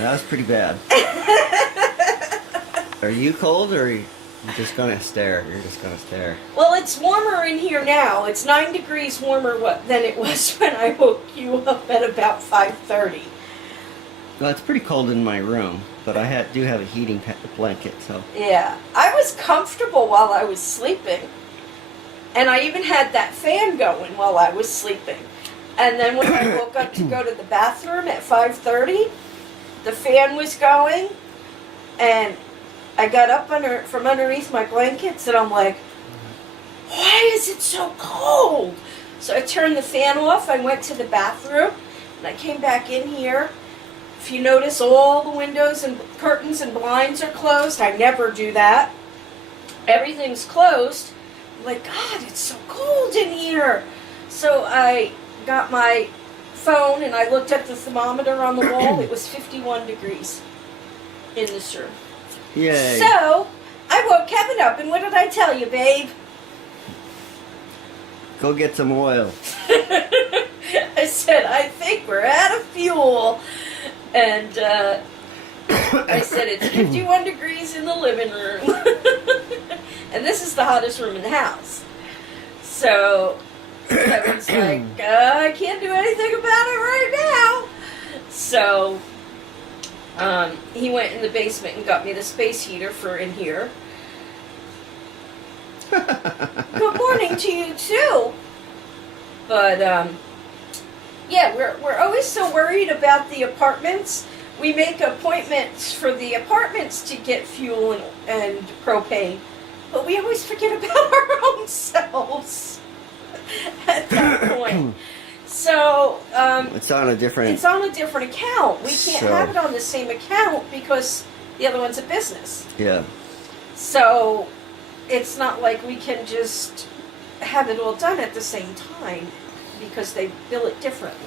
That was pretty bad. Are you cold, or are you just gonna stare? You're just gonna stare. Well, it's warmer in here now. It's 9 degrees warmer than it was when I woke you up at about 5:30. Well, it's pretty cold in my room, but I do have a heating blanket, so. Yeah, I was comfortable while I was sleeping, and I even had that fan going while I was sleeping. And then when I woke up to go to the bathroom at 5:30, the fan was going, and I got up from underneath my blankets, and I'm like, why is it so cold? So I turned the fan off, I went to the bathroom, and I came back in here. If you notice, all the windows and curtains and blinds are closed. I never do that. Everything's closed. I'm like, God, it's so cold in here. So I got my phone and I looked at the thermometer on the wall. It was 51 degrees in this room. Yay. So I woke Kevin up, and what did I tell you, babe? Go get some oil. I said, I think we're out of fuel. And I said, it's 51 degrees in the living room. And this is the hottest room in the house. So Kevin's like, I can't do anything about it right now. So he went in the basement and got me the space heater for in here. Good morning to you too. But yeah, we're always so worried about the apartments. We make appointments for the apartments to get fuel and propane, but we always forget about our own selves at that point. So it's on a different account. We can't have it on the same account because the other one's a business. Yeah. So it's not like we can just have it all done at the same time, because they bill it differently.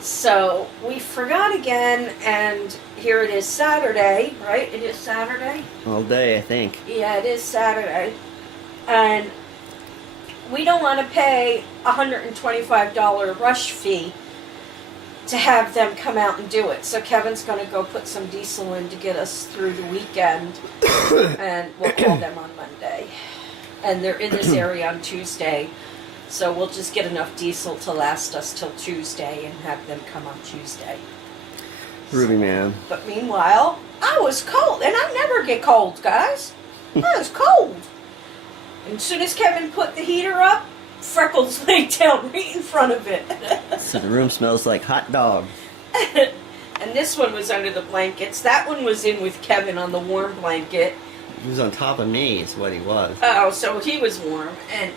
So we forgot again, and here it is Saturday, right? It is Saturday? All day, I think. Yeah, it is Saturday. And we don't want to pay a $125 rush fee to have them come out and do it. So Kevin's going to go put some diesel in to get us through the weekend, and we'll call them on Monday. And they're in this area on Tuesday. So we'll just get enough diesel to last us till Tuesday and have them come on Tuesday. Ruby man. But meanwhile, I was cold. And I never get cold, guys. I was cold. And as soon as Kevin put the heater up, Freckles laid down right in front of it. So the room smells like hot dog. And this one was under the blankets. That one was in with Kevin on the warm blanket. He was on top of me, is what he was. Oh, so he was warm. And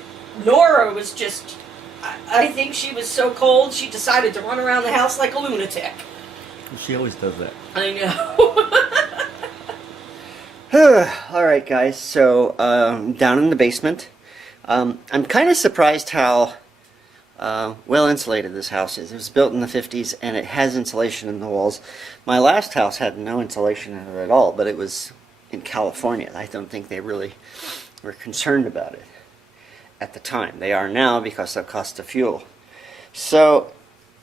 Nora was just, I think she was so cold, she decided to run around the house like a lunatic. She always does that. I know. Alright guys, so down in the basement. I'm kind of surprised how well insulated this house is. It was built in the 50s and it has insulation in the walls. My last house had no insulation in it at all, but it was in California. I don't think they really were concerned about it at the time. They are now because of the cost of fuel. So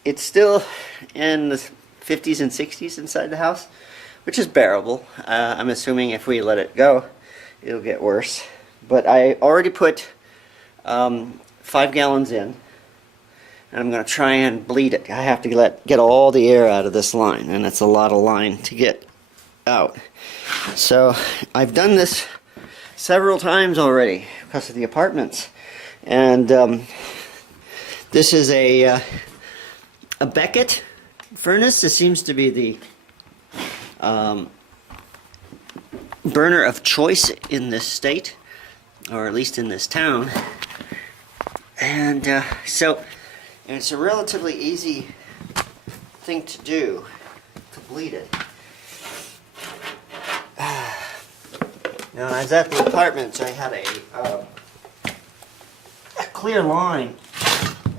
it's still in the 50s and 60s inside the house, which is bearable. I'm assuming if we let it go, it'll get worse. But I already put 5 gallons in, and I'm going to try and bleed it. I have to get all the air out of this line, and it's a lot of line to get out. So I've done this several times already because of the apartments. And this is a Beckett furnace. This seems to be the burner of choice in this state. or at least in this town. And so it's a relatively easy thing to do, to bleed it. Now, I was at the apartment, I had a clear line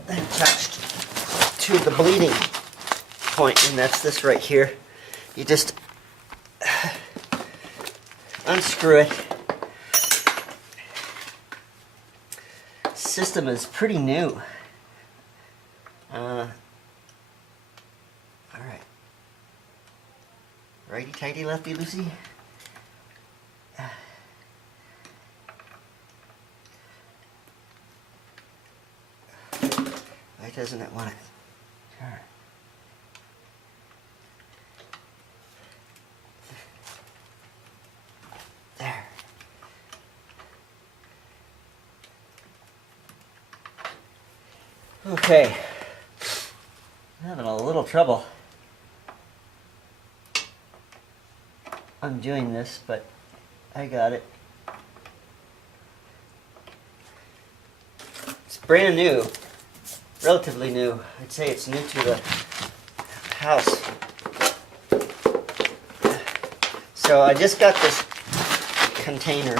attached to the bleeding point, and that's this right here. You just unscrew it. System is pretty new. All right. Righty tighty, lefty loosey. Why doesn't it want to turn? There. Okay. I'm having a little trouble undoing this, but I got it. It's brand new. Relatively new. I'd say it's new to the house. So I just got this container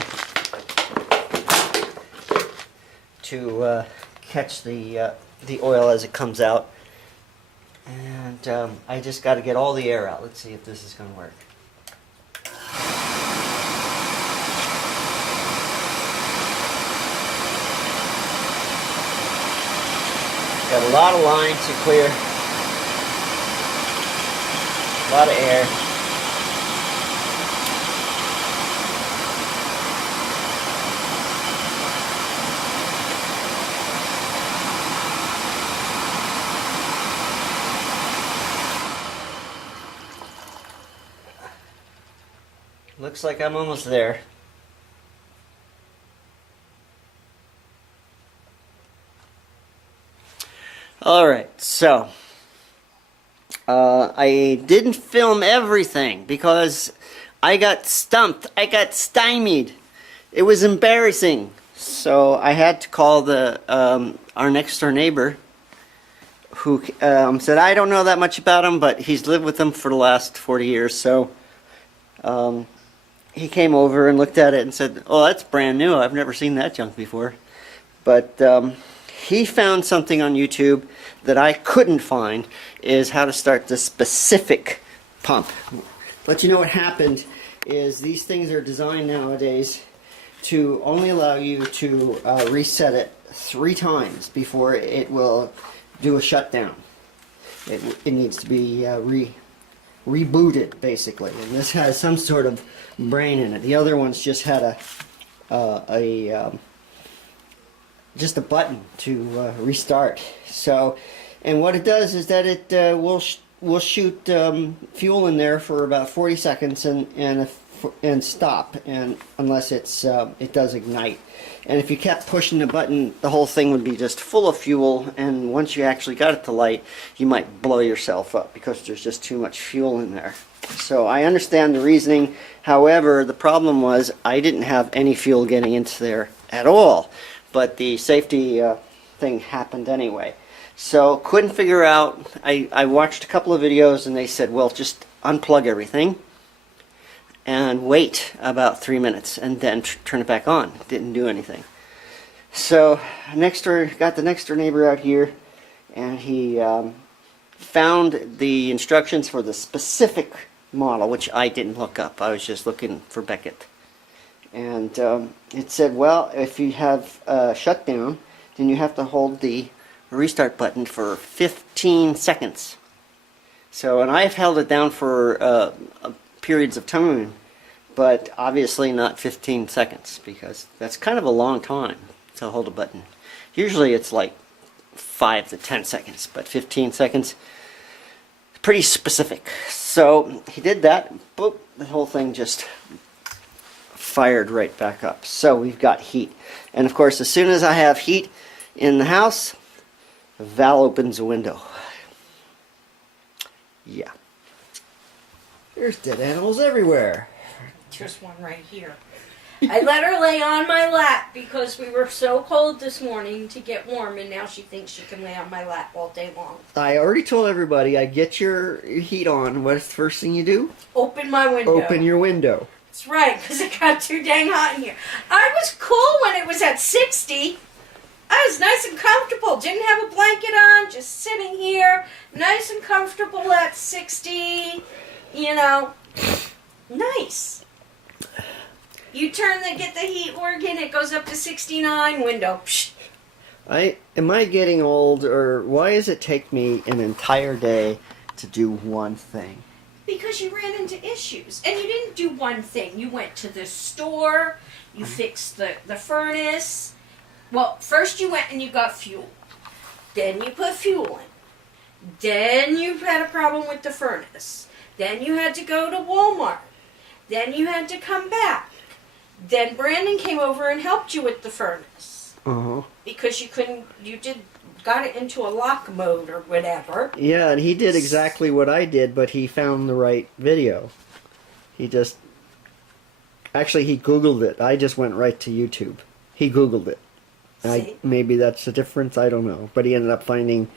to catch the oil as it comes out, and I just got to get all the air out. Let's see if this is going to work. Got a lot of line to clear, a lot of air. Looks like I'm almost there. Alright, so I didn't film everything because I got stumped. I got stymied. It was embarrassing. So I had to call the our next door neighbor, who said, I don't know that much about him, but he's lived with them for the last 40 years. So he came over and looked at it and said, oh, that's brand new. I've never seen that junk before. But he found something on YouTube that I couldn't find, is how to start the specific pump. Let you know what happened is these things are designed nowadays to only allow you to reset it 3 times before it will do a shutdown. It needs to be rebooted, basically. And this has some sort of brain in it. The other ones just had just a button to restart. So, and what it does is that it will shoot fuel in there for about 40 seconds and stop, and unless it does ignite. And if you kept pushing the button, the whole thing would be just full of fuel, and once you actually got it to light, you might blow yourself up because there's just too much fuel in there. So I understand the reasoning. However, the problem was I didn't have any fuel getting into there at all. But the safety thing happened anyway. So couldn't figure out, I watched a couple of videos and they said, well, just unplug everything and wait about 3 minutes and then turn it back on. Didn't do anything. So got the next door neighbor out here, and he found the instructions for the specific model, which I didn't look up. I was just looking for Beckett. And it said, well, if you have shutdown, then you have to hold the restart button for 15 seconds. So, and I've held it down for periods of time, but obviously not 15 seconds, because that's kind of a long time to hold a button. Usually it's like 5 to 10 seconds, but 15 seconds, pretty specific. So he did that, boop, the whole thing just fired right back up. So we've got heat. And of course, as soon as I have heat in the house, Val opens a window. Yeah. There's dead animals everywhere. There's one right here. I let her lay on my lap because we were so cold this morning to get warm, and now she thinks she can lay on my lap all day long. I already told everybody, I get your heat on. What's the first thing you do? Open my window. Open your window. That's right, because it got too dang hot in here. I was cool when it was at 60. I was nice and comfortable. Didn't have a blanket on, just sitting here, nice and comfortable at 60. You know, nice. You get the heat working, it goes up to 69, window. Psh. Am I getting old, or why does it take me an entire day to do one thing? Because you ran into issues. And you didn't do one thing. You went to the store, you fixed the furnace. Well, first you went and you got fuel. Then you put fuel in. Then you had a problem with the furnace. Then you had to go to Walmart. Then you had to come back. Then Brandon came over and helped you with the furnace. Uh-huh. Because got it into a lock mode or whatever. Yeah, and he did exactly what I did, but he found the right video. Actually, he Googled it. I just went right to YouTube. He Googled it. Maybe that's the difference, I don't know. But he ended up finding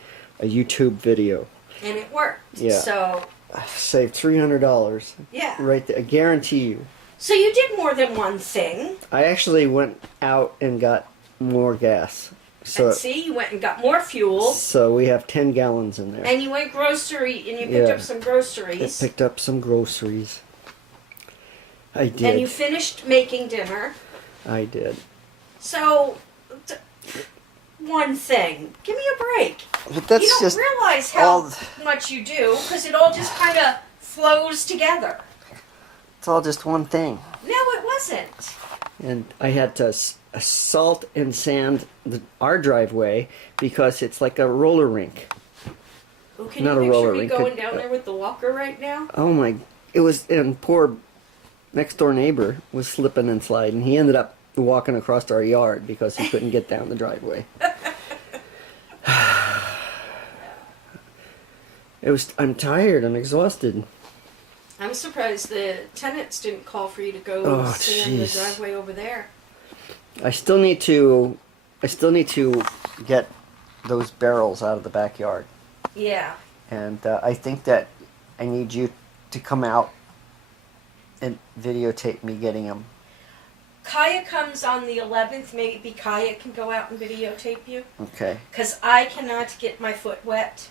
a YouTube video. And it worked. Yeah. So saved $300. Yeah. Right there. I guarantee you. So you did more than one thing. I actually went out and got more gas. And see, you went and got more fuel. So we have 10 gallons in there. And you went and you picked up some groceries. I picked up some groceries. I did. And you finished making dinner. I did. So, one thing. Give me a break. But that's you don't just realize how much you do, because it all just kind of flows together. It's all just one thing. No, it wasn't. And I had to salt and sand our driveway because it's like a roller rink. Oh, can Not you a picture roller me rink. going down there with the walker right now? Oh my! And poor next door neighbor was slipping and sliding. He ended up walking across our yard because he couldn't get down the driveway. I'm tired. I'm exhausted. I'm surprised the tenants didn't call for you to go sand the driveway over there. I still need to get those barrels out of the backyard. Yeah. And I think that I need you to come out and videotape me getting them. Kaya comes on the 11th. Maybe Kaya can go out and videotape you. Okay. Because I cannot get my foot wet.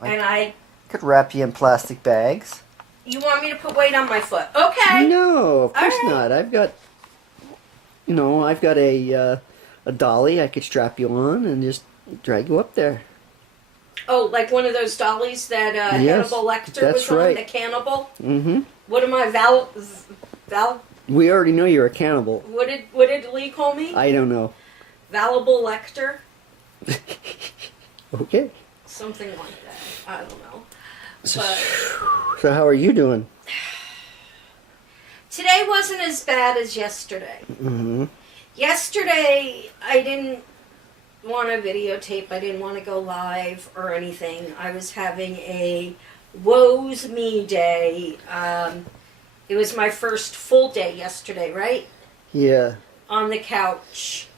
I could wrap you in plastic bags. You want me to put weight on my foot? Okay. No, of course right. not. I've got a dolly I could strap you on and just drag you up there. Oh, like one of those dollies that Hannibal Lecter was on, the cannibal? Mm-hmm. What am I, Val? We already know you're a cannibal. What did Lee call me? I don't know. Valuable Lecter? Okay. Something like that. I don't know. So how are you doing? Today wasn't as bad as yesterday. Mm-hmm. Yesterday, I didn't want to videotape. I didn't want to go live or anything. I was having a woes me day. It was my first full day yesterday, right? Yeah. On the couch.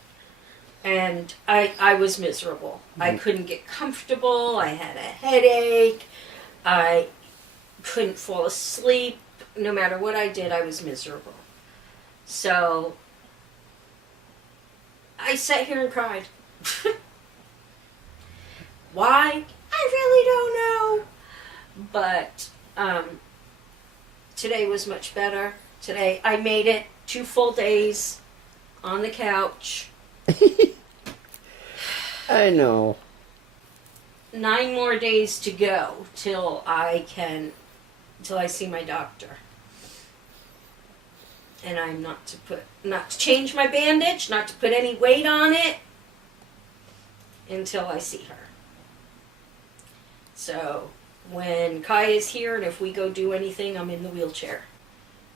And I was miserable. I couldn't get comfortable. I had a headache. I couldn't fall asleep. No matter what I did, I was miserable. So I sat here and cried. Why? I really don't know. But today was much better. Today I made it 2 full days on the couch. I know. 9 more days to go till I see my doctor. And I'm not to change my bandage, not to put any weight on it until I see her. So when Kai is here and if we go do anything, I'm in the wheelchair.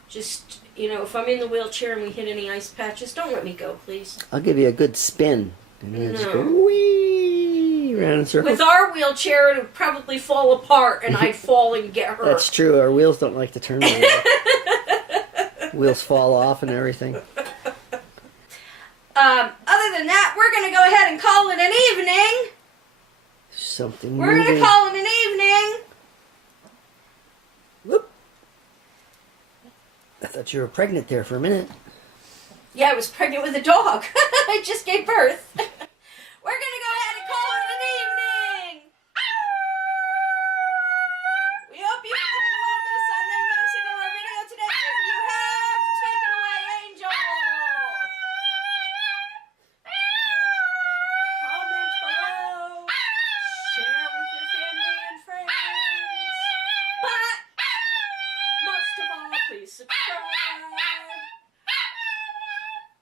Just, if I'm in the wheelchair and we hit any ice patches, don't let me go, please. I'll give you a good spin. And then just go wee around in circles. With our wheelchair, it would probably fall apart and I'd fall and get hurt. That's true. Our wheels don't like to turn around. Wheels fall off and everything. Other than that, we're going to go ahead and call it an evening. Something We're going to call it an evening. Whoop. I thought you were pregnant there for a minute. Yeah, I was pregnant with a dog. I just gave birth. We're going to go ahead and call it an evening. We hope you enjoyed a little bit of Sunday music on our video today. If you have, take it away, Angel. Comment below. Share with your family and friends. But most of all, please subscribe.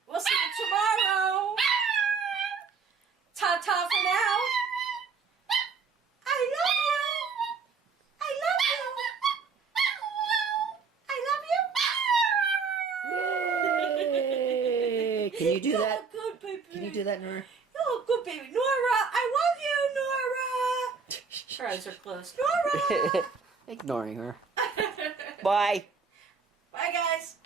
We'll see you tomorrow. Ta-ta for now. I love you. I love you. I love you. Yay! Can you do You're that? a good baby. Can you do that, Nora? You're a good baby. Nora, I love you, Nora. Her eyes are closed. Nora. Ignoring her. Bye. Bye, guys.